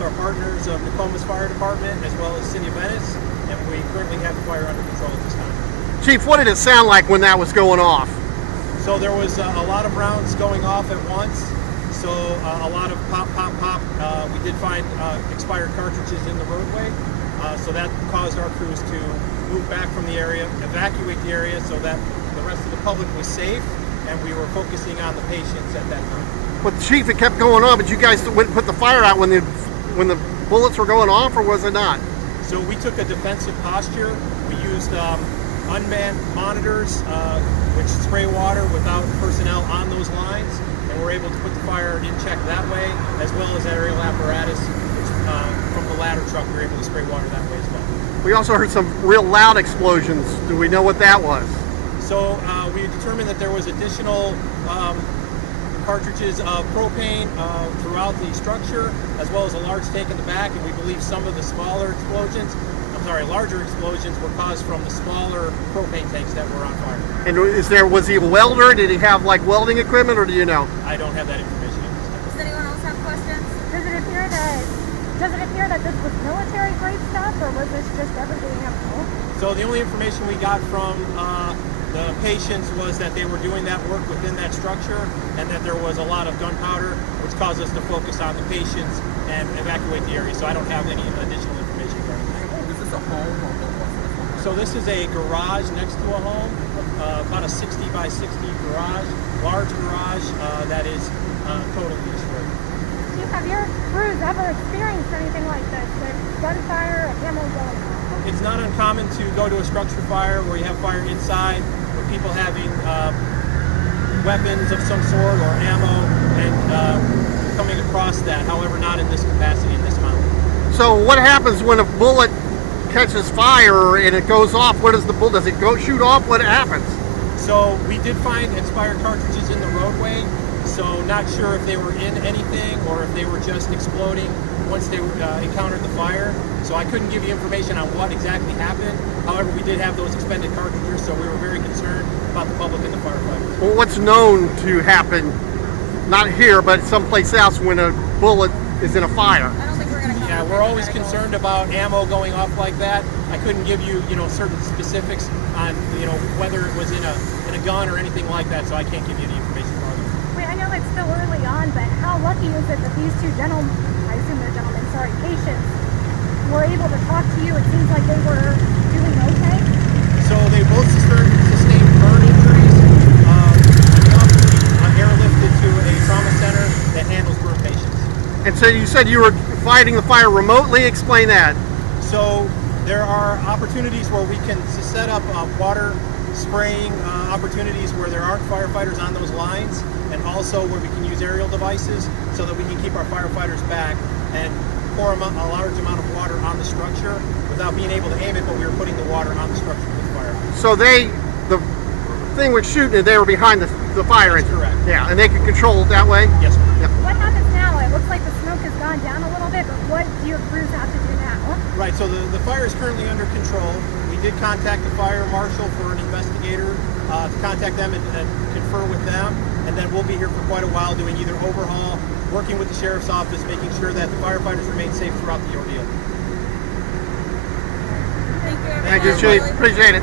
with our partners of Nokomis Fire Department as well as City of Venice, and we currently have the fire under control at this time. Chief, what did it sound like when that was going off? So there was a lot of rounds going off at once. So a lot of pop, pop, pop. We did find expired cartridges in the roadway. So that caused our crews to move back from the area, evacuate the area so that the rest of the public was safe, and we were focusing on the patients at that time. But Chief, it kept going on, but you guys went and put the fire out when the bullets were going off, or was it not? So we took a defensive posture. We used unmanned monitors, which spray water without personnel on those lines, and we're able to put the fire in check that way, as well as aerial apparatus, which from the ladder truck, we were able to spray water that way as well. We also heard some real loud explosions. Do we know what that was? So we determined that there was additional cartridges of propane throughout the structure, as well as a large tank in the back, and we believe some of the larger explosions were caused from the smaller propane tanks that were on fire. And was he a welder? Did he have like welding equipment, or do you know? I don't have that information at this time. Does anyone else have questions? Does it appear that this was military grade stuff, or was this just everything else? So the only information we got from the patients was that they were doing that work within that structure, and that there was a lot of gunpowder, which caused us to focus on the patients and evacuate the area. So I don't have any additional information regarding that. Is this a home or what? So this is a garage next to a home, about a 60 by 60 garage, large garage that is totally destroyed. Have your crews ever experienced anything like this with gunfire or ammo going off? It's not uncommon to go to a structure fire where you have fire inside, with people having weapons of some sort or ammo and coming across that. However, not in this capacity, in this amount. So what happens when a bullet catches fire and it goes off? What does the bullet? Does it go shoot off? What happens? So we did find expired cartridges in the roadway. So not sure if they were in anything or if they were just exploding once they encountered the fire. So I couldn't give you information on what exactly happened. However, we did have those expended cartridges, so we were very concerned about the public and the firefighters. Well, what's known to happen, not here, but someplace else, when a bullet is in a fire? I don't think we're going to. Yeah, we're always concerned about ammo going off like that. I couldn't give you, certain specifics on, whether it was in a gun or anything like that. So I can't give you any information farther. Wait, I know it's still early on, but how lucky is it that these two gentlemen, I assume they're gentlemen, sorry, patients, were able to talk to you? It seems like they were doing okay. So they both sustained burn injuries, and they also airlifted to a trauma center that handles burn patients. And so you said you were fighting the fire remotely. Explain that. So there are opportunities where we can set up water spraying opportunities where there aren't firefighters on those lines, and also where we can use aerial devices so that we can keep our firefighters back and pour a large amount of water on the structure without being able to aim it, but we were putting the water on the structure with fire. So the thing was shooting and they were behind the fire engine. Correct. Yeah, and they could control it that way? Yes, sir. Yep. What happens now? It looks like the smoke has gone down a little bit, but what do your crews have to do now? Right, so the fire is currently under control. We did contact the fire marshal for an investigator to contact them and confer with them, and then we'll be here for quite a while doing either overhaul, working with the sheriff's office, making sure that the firefighters remain safe throughout the ordeal. Thank you, everyone. Thank you, Chief. Appreciate it.